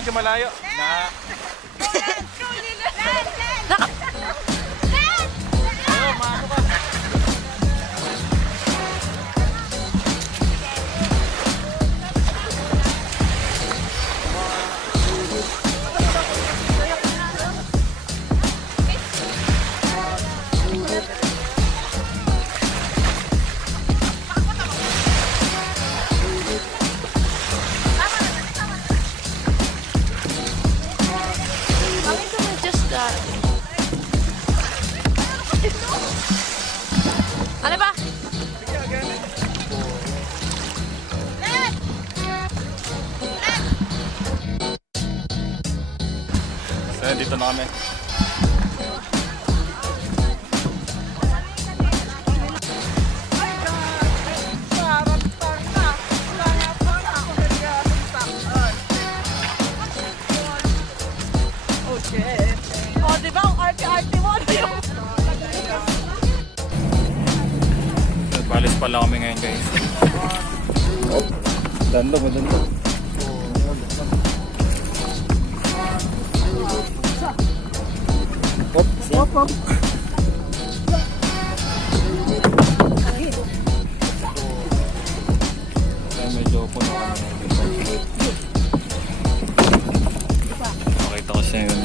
medyo malayo. Na. Oh, maamo ka. Ano ba? So, dito na kami. Oh, di ba? Ang arte-arte mo. Ano yung... Nagbalis pala kami ngayon, guys. Oh, dando, madando. Hop, hop. Kaya medyo puno kami. Makita ko siya yun.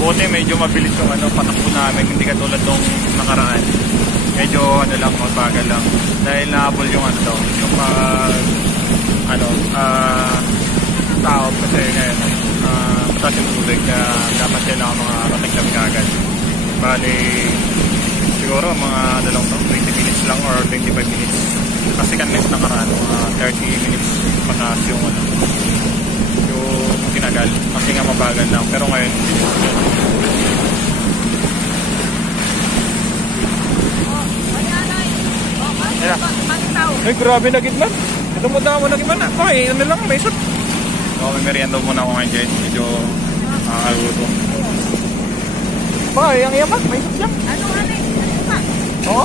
Buti medyo mabilis yung patakbo namin, hindi katulad nung nakaraan. Medyo lang, mabagal lang. Dahil nahabol yung daw, yung tao kasi ngayon, mataas yung tubig na dapat sila mga mataglam kagad. Bali, siguro mga 20 minutes lang or 25 minutes. Kasi kanina nakaraan, mga 30 minutes pataas yung kinagal. Kasi nga mabagal lang. Pero ngayon, yeah. Ay, grabe na gitman. Ito mo daw na gitman. Okay, ano lang, may shoot. So, may merienda muna ako ngayon, guys. Medyo nakakaluto. Bakit, ang yaman, may shoot dyan. Ano, ano? Ano ba? Oo.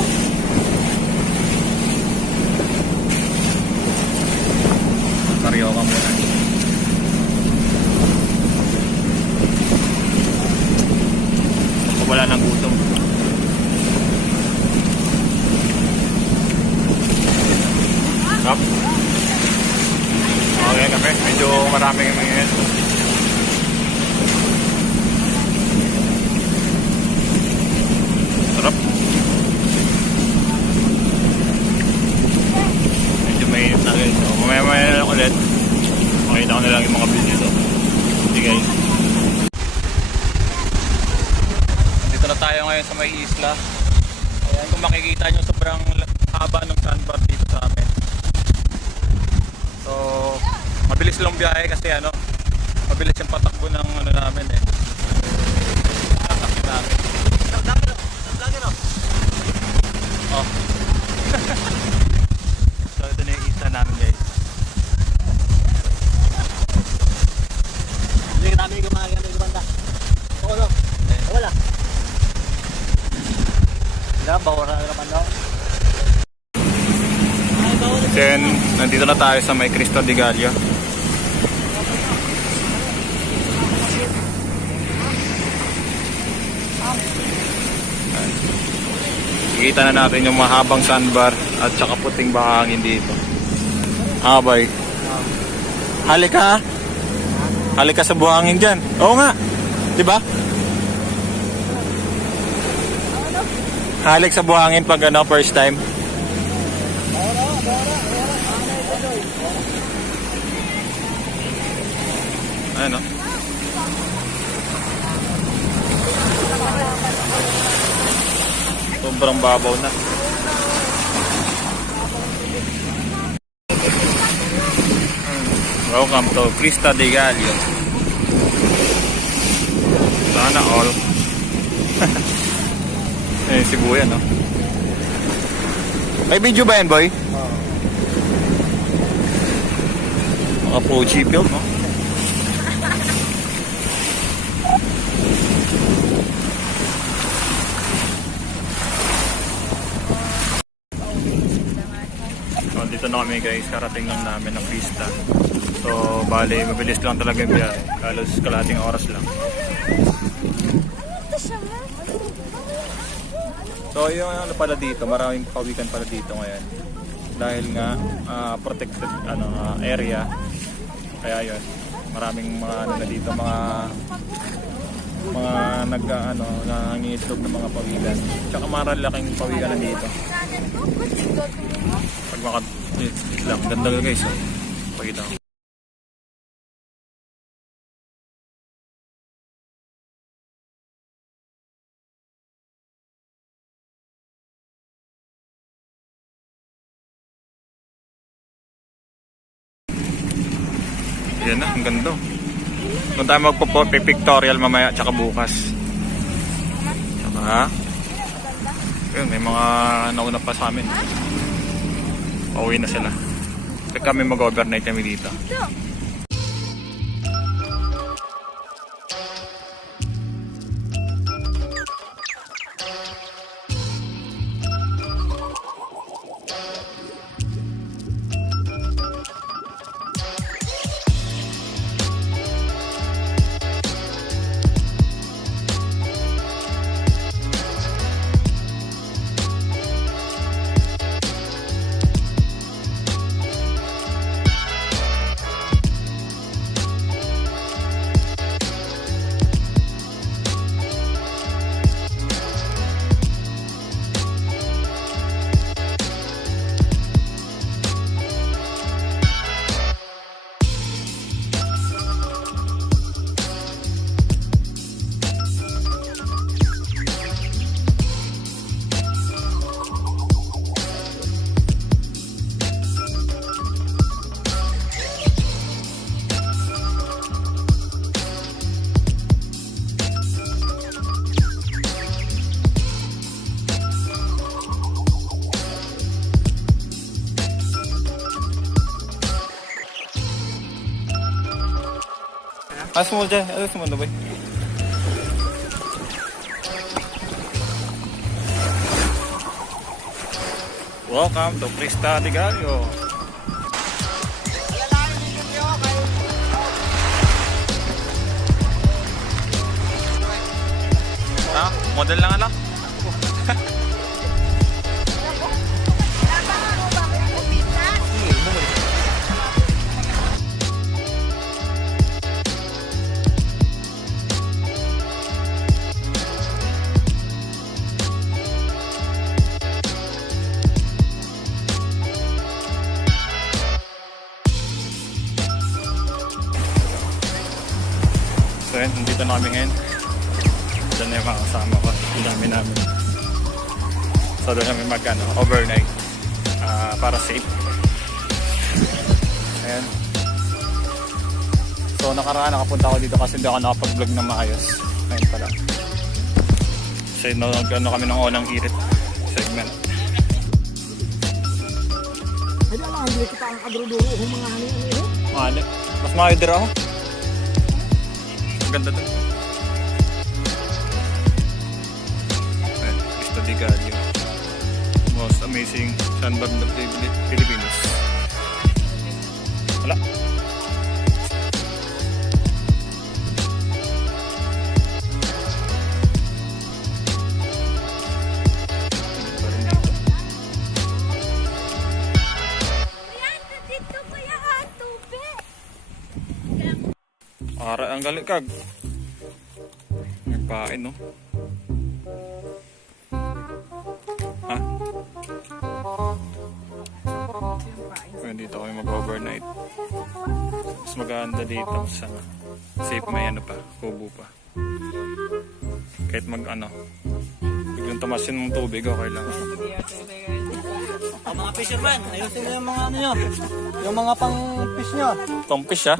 Karyo ka muna. Wala nang gutom. Sarap. Okay, kape. Medyo maraming ngayon. Sarap. Medyo mainit na guys. So, mamaya lang ulit. Makita ko na lang yung mga views dito. Okay guys. Dito na tayo ngayon sa may isla. Ayan, kung makikita nyo sobrang haba ng sandbar dito sa amin. So, mabilis lang biyahe kasi mabilis yung patakbo ng namin eh. Tatakbo namin. Oh. So, Then, nandito na tayo sa may Cristo de Gallo. Kita na natin yung mahabang sandbar at saka puting bahangin dito. Abay. Halika. Halika sa buhangin dyan. Oo nga. Diba? Halik sa buhangin pag ano, first time. Ayun o. Sobrang babaw na. Welcome to Cristo de Gallo. Sana all. Eh, Sibuyan, no? May video ba yan, boy? Mga pro G film, no? So, dito na kami guys, karating lang namin ng pista. So, bali, mabilis lang talaga yung biyahe. Halos kalahating oras lang. So, yung ano pala dito, maraming pawikan pala dito ngayon. Dahil nga, protected area. Kaya yun, maraming mga ano na dito, mga nangingitlog ng mga pawikan. Tsaka maralaking pawikan na dito. Pag lang, ganda guys. So, pakita ko. Yan na, ang ganda. Kung tayo magpo-pictorial mamaya tsaka bukas. Tsaka, yun, may mga nauna pa sa amin. Pauwi na sila. Kaya kami mag-overnight kami dito. Alas mo dyan, alas mo na ba? Welcome to Cristo de Gallo. Model lang ala? So yun, nandito na kami ngayon. Doon na yung mga kasama ko. Ang dami namin. So doon kami overnight. Para safe. Ayan. So nakaraan nakapunta ako dito kasi hindi ako nakapag-vlog na maayos. Ngayon pala. So nagano kami ng unang hirit segment. Ay, ang hindi kita ang kaduro-duro mga hani-hani. Mahali. Mas maayos ako. Ganda dun. Cristo de Gallo. Amazing Sandbar ng Pilipinas. Wala. Dito kuya ang tubig. Ara ang galing kag. Nagpain no. Ha? Kaya dito kami mag-overnight. Mas maganda dito sa safe, may ano pa, kubo pa. Kahit mag ano, biglang tamasin mong tubig, okay lang. Mga fisherman, ayusin nyo yung mga ano nyo. Yung mga pang fish nyo. Pang-fish ah.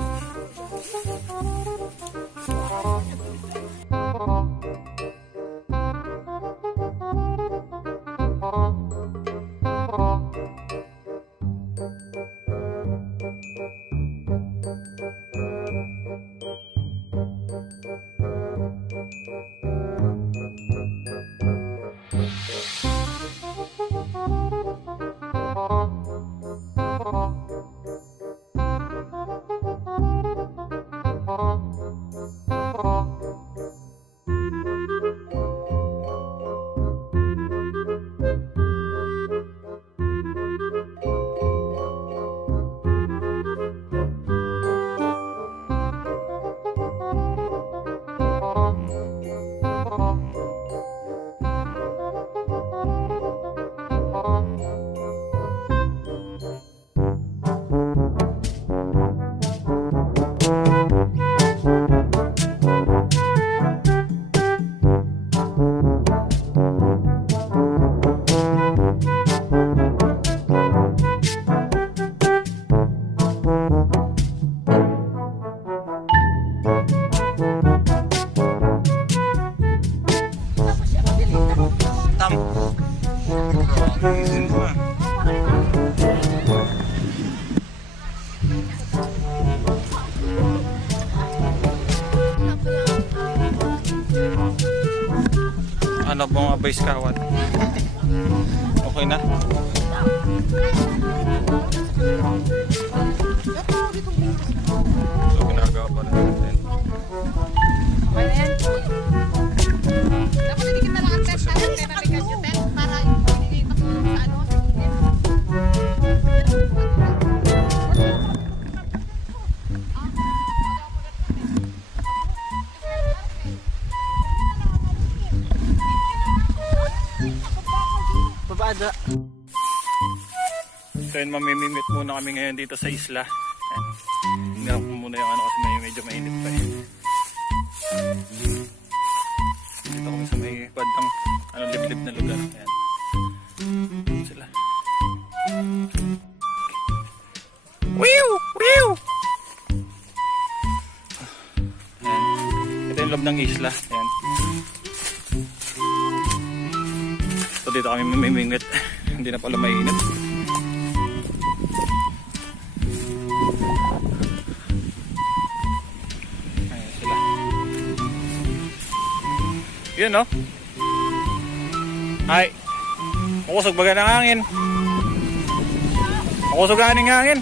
Ano po mga boys kawat? Okay na? So ginagawa pa rin natin. Okay na yan. Dapat hindi kita lang ang test natin kaya nabigan yung test para hindi ko sa ano. Babada. So yun, mamimimit muna kami ngayon dito sa isla. Ayan. Hindi ako muna yung ano kasi medyo mainit pa eh. Dito kami sa may bandang ano, liblib na lugar. Ayan. Ayan sila. Wiw! Wiw! Ayan. Ito yung loob ng isla. Ayan. So dito kami mamimingit. Hindi na pala mainit. Ayan sila. Yun no? Ay. Makusog baga ng hangin. Makusog ng hangin.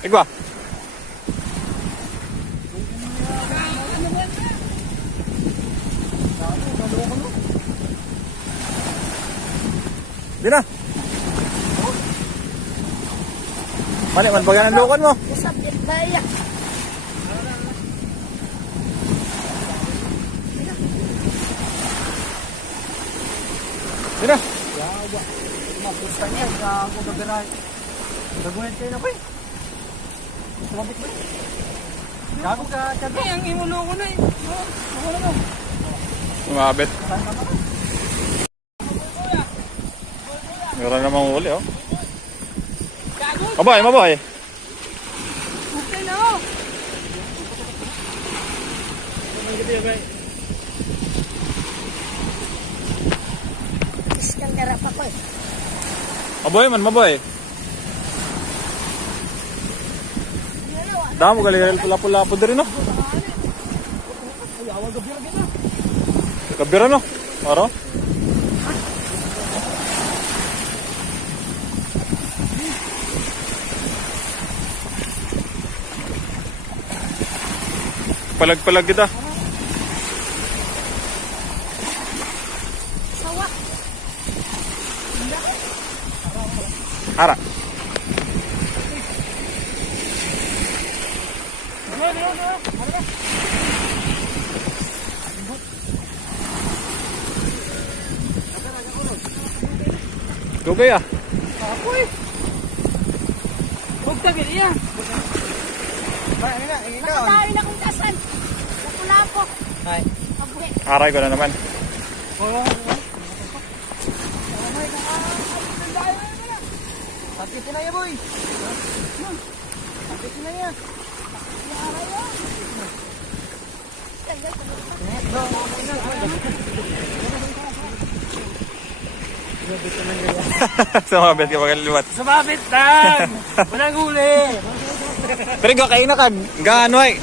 Igwa. Di na. Mali man baga ng lukon mo. Sabit ba yan? Di na. Yawa. Mapusta niya. Gago gabiray. Gaguhin kayo na ko eh. Sumabit ba? Gago ka. Ay, ang imulo ko na eh. Sumabit. Saan ka ba? Meron namang huli, oh. Maboy, maboy. Okay na ako. Iskan garap ako eh. Maboy man, maboy. Damo galing pula-pula po din, no? Kabira, no? Aro? Palag-palag kita. Sawa. Ara. Dugay ah. Apoy. Huwag tabi niya. Nakatawi na kung kasan. Lapu-lapo. Ay. Mabuhi. Aray ko na naman. Sakit na yan, boy. Sakit na yan. Sumabit ka magaliwat. Sumabit lang. Walang huli. Pero kain na ka. Gaano ay?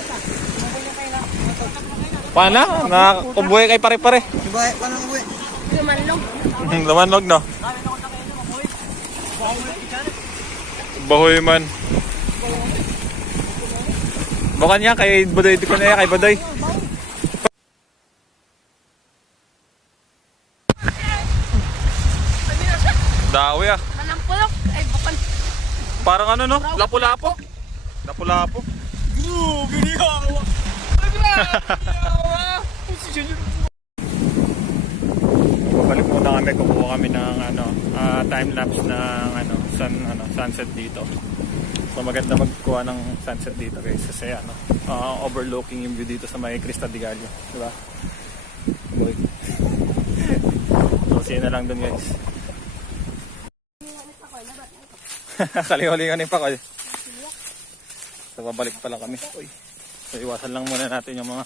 Paano? Nakubuhay kay pare-pare. Subay, paano uwi? Lumanlog. Lamanlog no? Bahoy man. Bukan niya kay Badoy. Di ko na yan kay Badoy. Dawi ah. Manampulok. Ay, bukan. Parang ano no? Lapu-lapo. Lapu-lapo. Babalik muna kami, kukuha kami ng time lapse ng sunset dito. So maganda magkuha ng sunset dito guys kasi overlooking yung view dito sa may Crista de Gallo, di ba? Boy. So see you na lang dun guys. Kalihulingan pa ko. So babalik pala kami. Uy. So iwasan lang muna natin yung mga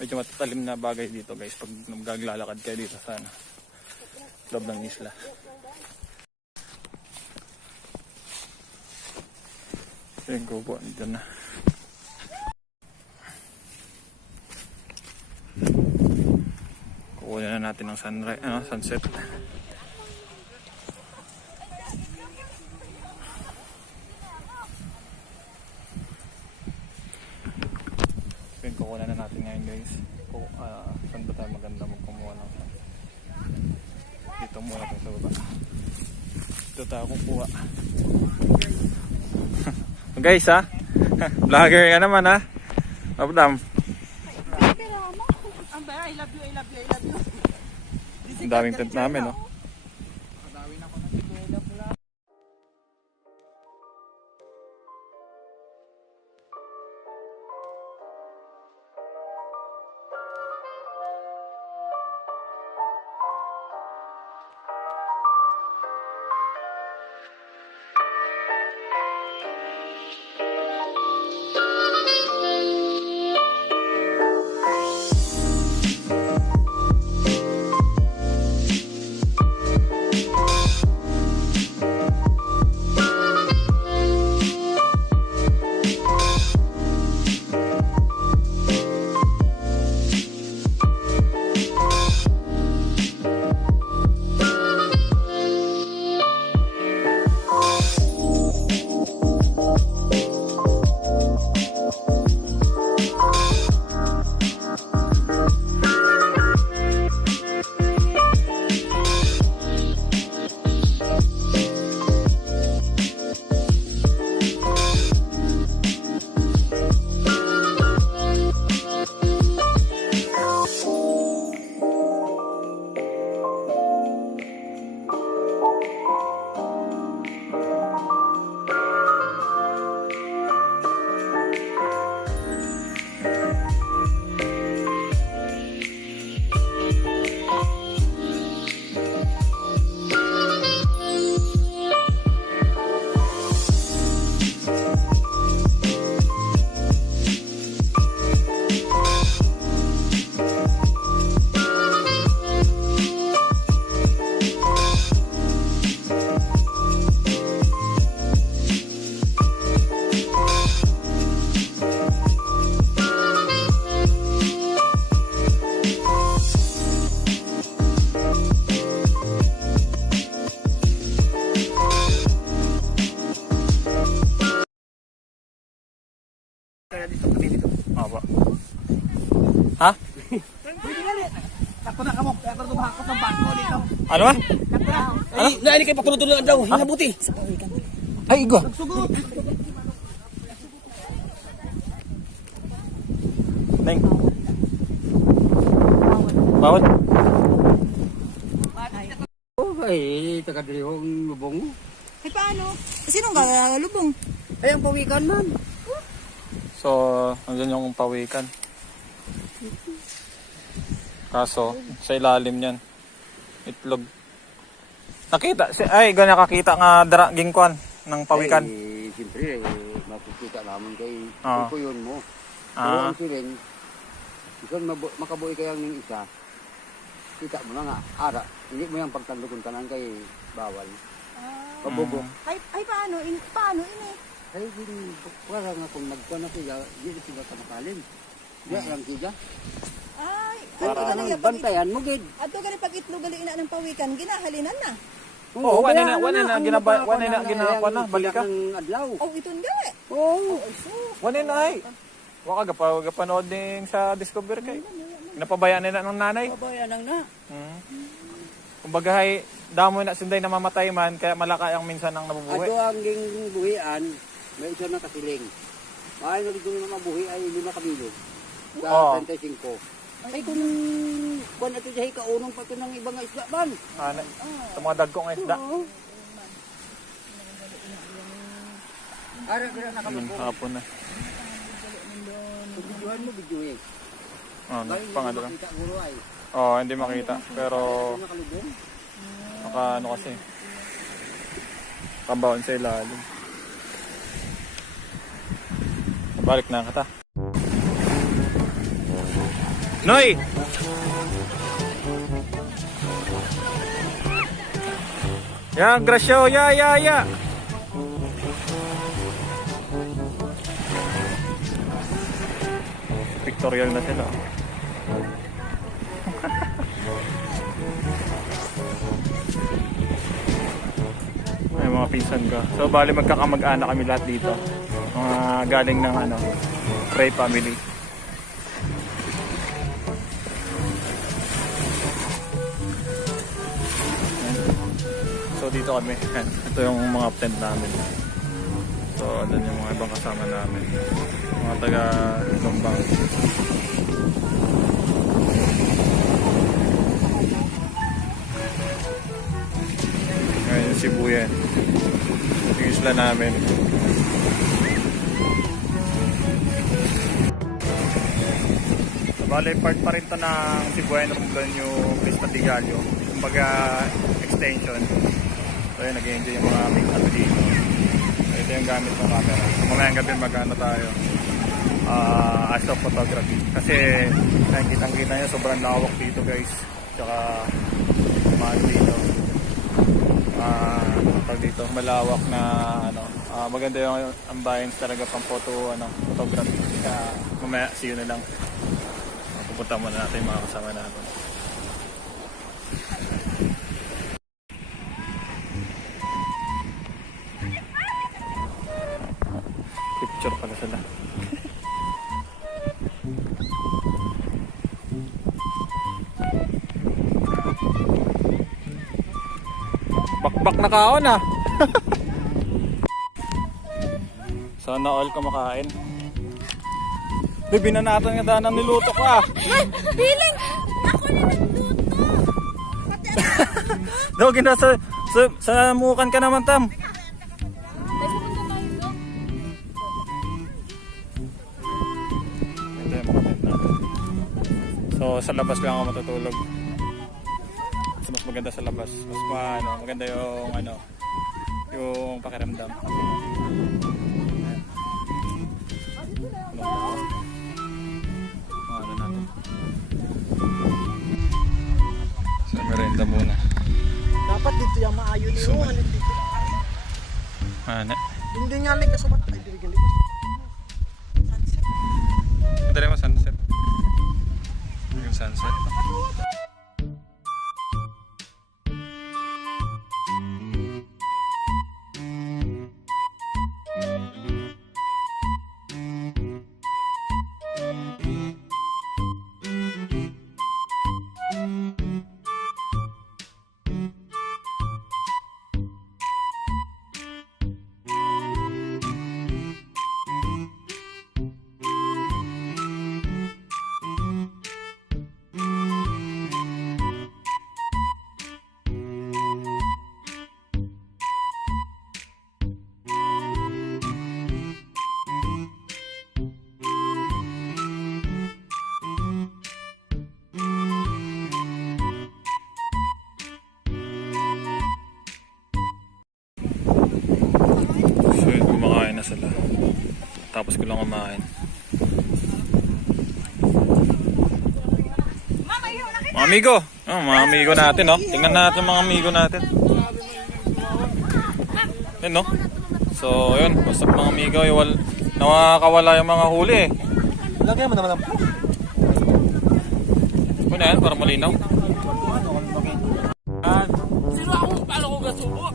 medyo matatalim na bagay dito guys pag maglalakad kayo dito sa loob ng isla. Yung kubo, dyan na. Kukunin na natin ng sunset. Yung kukunan na natin ngayon guys. Saan ba tayo maganda magkumuha ng sunset? Dito muna tayo sa baba. Dito tayo kukuha. Guys ha, vlogger ka naman ha. Mabdam. I love you, I love you, I love you. Ang daming tent namin no. Ha? Pwede nga rin. Kato na ka mo. Kaya ko bahakot ng bangko dito. Ano ba? Kato na. Ano? Naani kay patulog-tulog daw. Hinabuti. Sa pawikan. Ay, igo. Sugot. Neng. Bawal. Okay, taga-dirihong lubong. Ay, paano? Sinong lubong? Ay, ang pawikan man. So, andyan yung pawikan. Kaso, sa ilalim yan. Itlog. Nakita, ay, ganyan nakakita nga gingkwan ng pawikan. Ay, siyempre, makikita naman kay Oo. kuyon mo. Pero Ah, ang siling, isan makabuhi kayang ning isa, kita mo na nga, ara, hindi mo yung pagtandukon ka nang kay bawal. Pabugo. Ay, paano? Paano ini? Ay, hindi, para nga kung nagkuhan na sila, hindi sila kamakalim. Di lang sila. Ay, Para bantayan mo, gid. ato gani pag itlog gali ina ng pawikan, ginahalinan na. Oo, wala na ang ginapa na, balik ka. ng adlaw. Oh, iton gali. Oo. Wala na ay. Waka gapanood din sa Discover kay. Napabayaan na ng nanay. Babayan lang na. Kumbaga ay damo na sinday na mamatay man kaya malaka ang minsan ang nabubuhay. Ato ang buhian, may isa na kasiling. Ay, nagiging na mabuhi ay 5 kabilog. Sa Oo. 35. Ay, kung natin siya kaunong pa ito ng ibang isla man. Sa mga dagkong isda. Oo. Ara-ara na Ayun, hapon na. Videohan mo, videohin. Pangalo lang. Makita guro ay. Hindi makita. Pero Nakalubong. ano kasi. Kabaon sa ilalim. Balik na kata. Noy! Yan, Gracio, ya. Pictorial na sila. Ay, mga pinsan ko. So, bali magkakamag-anak kami lahat dito. Mga galing ng Ray family. So, dito kami. Yan. Ito yung mga tent namin. So, doon yung mga ibang kasama namin. Mga taga Lumbang. Ngayon yung Sibuyan. Yung isla namin. So, bali, part pa rin to ng Sibuyan Romblon yung Crista Tigalio. Kumbaga, extension. So, yun, nag-enjoy yung mga aming ano dito. So, ito yung gamit ng camera. So, mamayang gabi mag-ano tayo. Astrophotography. Kasi, nakikita-kita nyo, sobrang lawak dito guys. Tsaka, mahal dito. Dito malawak na maganda yung ambience talaga pang photography. Kaya mamaya see you na lang. Pupunta muna natin yung mga kasama natin. Picture pala sila. Bakbak na kaon ah. Sana all kumakain. Baby, binanatan nga daan ang niluto ko ah. Biling! Ako na nagluto! Pati Daw sa mukan ka naman tam. Ito yung mga tent natin. So sa labas lang ako matutulog. Kasi mas maganda sa labas. Mas maganda yung pakiramdam. Ano natin. Sa merenda muna. Dapat dito yung maayo niyo. Suman. Ano dito? Ano? Hindi nga like sa mata. Ay, dili gali. Dali mo sunset. Yung sunset. Kakatapos ko lang kumain. Mga amigo. Mga amigo natin, no? Tingnan natin mga amigo natin. Yan, no? So, yun. Basta mga amigo, nakakawala yung mga huli, eh. Lagyan mo naman ang Ano yan? Para malinaw. Sino ako? Paano ko gasubo?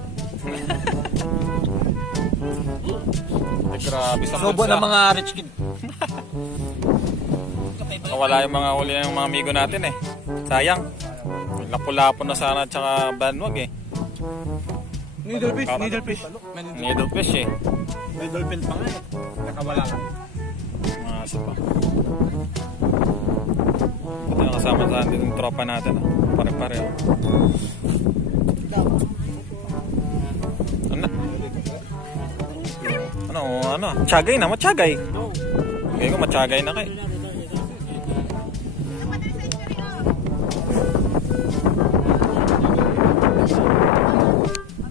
Ay, grabe sa Subo ng mga rich kid. Nakawala yung mga huli ng mga amigo natin, eh. Sayang. Lapu-lapo na sana at saka banwag, eh. Needlefish. Needlefish, eh. May dolphin pa nga eh. Nakawala ka. Mga aso pa. Ito yung kasama sa atin yung tropa natin. Pare-pare. Ano? Tiyagay na, matiyagay. Kaya ko matiyagay na kayo.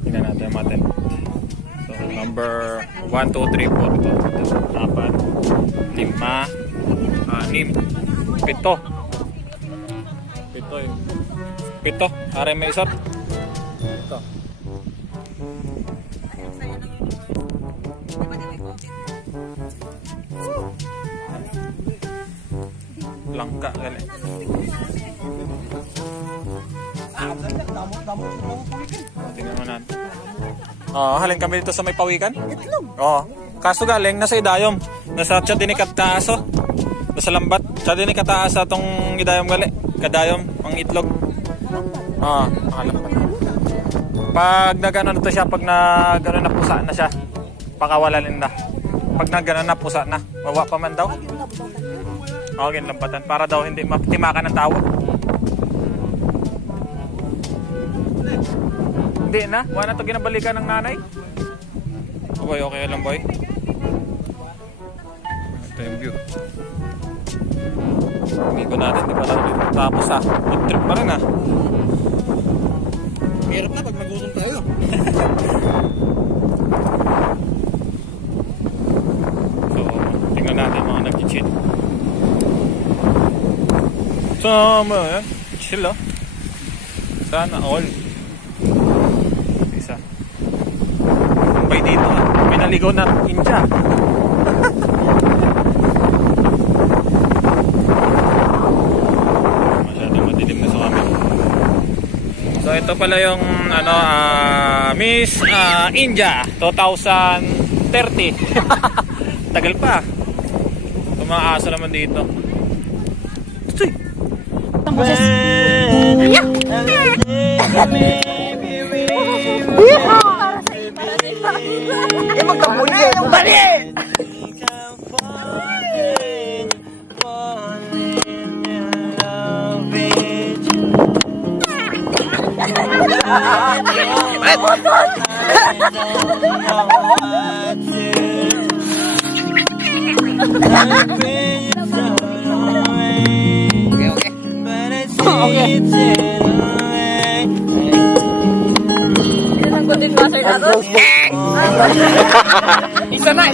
Tingnan natin yung matin. So, number 1, 2, 3, 4. Ito. 4, 5, 6, 7, 7. 7. Are may isot. Ito. Langka gali. Tingnan mo natin. Halin kami dito sa may pawikan. Kaso galing nasa idayom. Nasa Chadinikat taaso. Nasa lambat. Chadinikat taasa tong idayom gali. Kadayom ang itlog. Nakalambat. Pag nagano na to siya, pag nagano na pusa na siya, pakawalalin na. Pag nagano na pusa na, wawa pa man daw. Ginlambatan para daw hindi matimakan ng tao. Hindi na, wala na to ginabalikan ng nanay. Boy, okay lang boy. Ito yung view. Amigo natin, di pa lang tapos good trip pa rin Hirap na pag magutom tayo. So, tingnan natin mga nag-cheat. Sama yan. Chill Sana all. Isa. Kumbay dito may naligaw na India. Masyadong madilim na sa camera. So ito pala yung Miss India 2030. Tagal pa. Tumaasa naman dito. Magkamuli yung bali! Ay, butol! Okay. Ang content master na to. Isa na!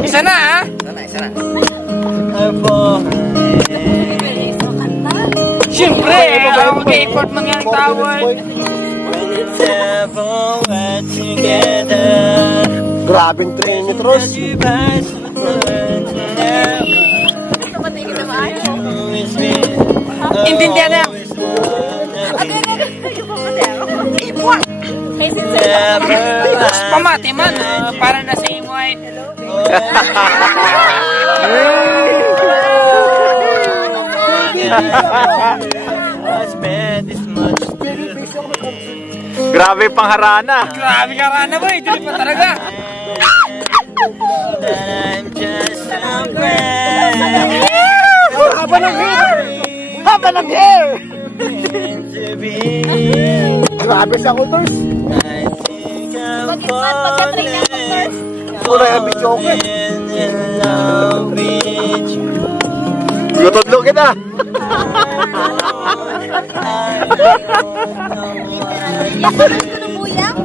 Isa na, ha? Siyempre! Mag-effort man yan ang tawad. Grabing train ni Tros. Gusto ba tingin na maayo? Intindihan na! Ipuan! May sincere Pamati man, para na sa imoy. Grabe pangharana. Grabe ka rana boy, dili pa talaga. Haba ng hair! Grabe sa kulturs. Pag-iwan, pagka-train na cultures. Pura yung video ko. Lutod kita. Yes, ko ng buyang.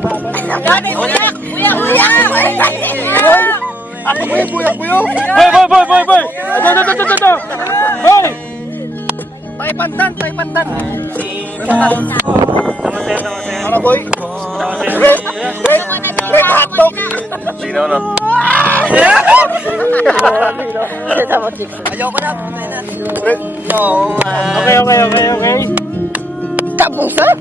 Dati, buyang. Buyang. Ako mo yung buyak-buyo. Boy! Ito! Boy! Tay pandan. Ano boy? Red hotdog. Sino no? Ayoko na. Okay. Tapos ha?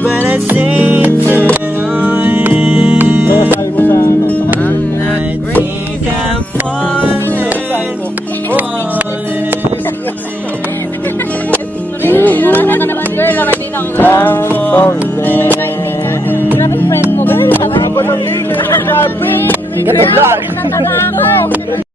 But I say it turn away. I think I'm falling. Grabe friend mo, ganun. Ano ba nang liga? Gabi vlog. Natala ako.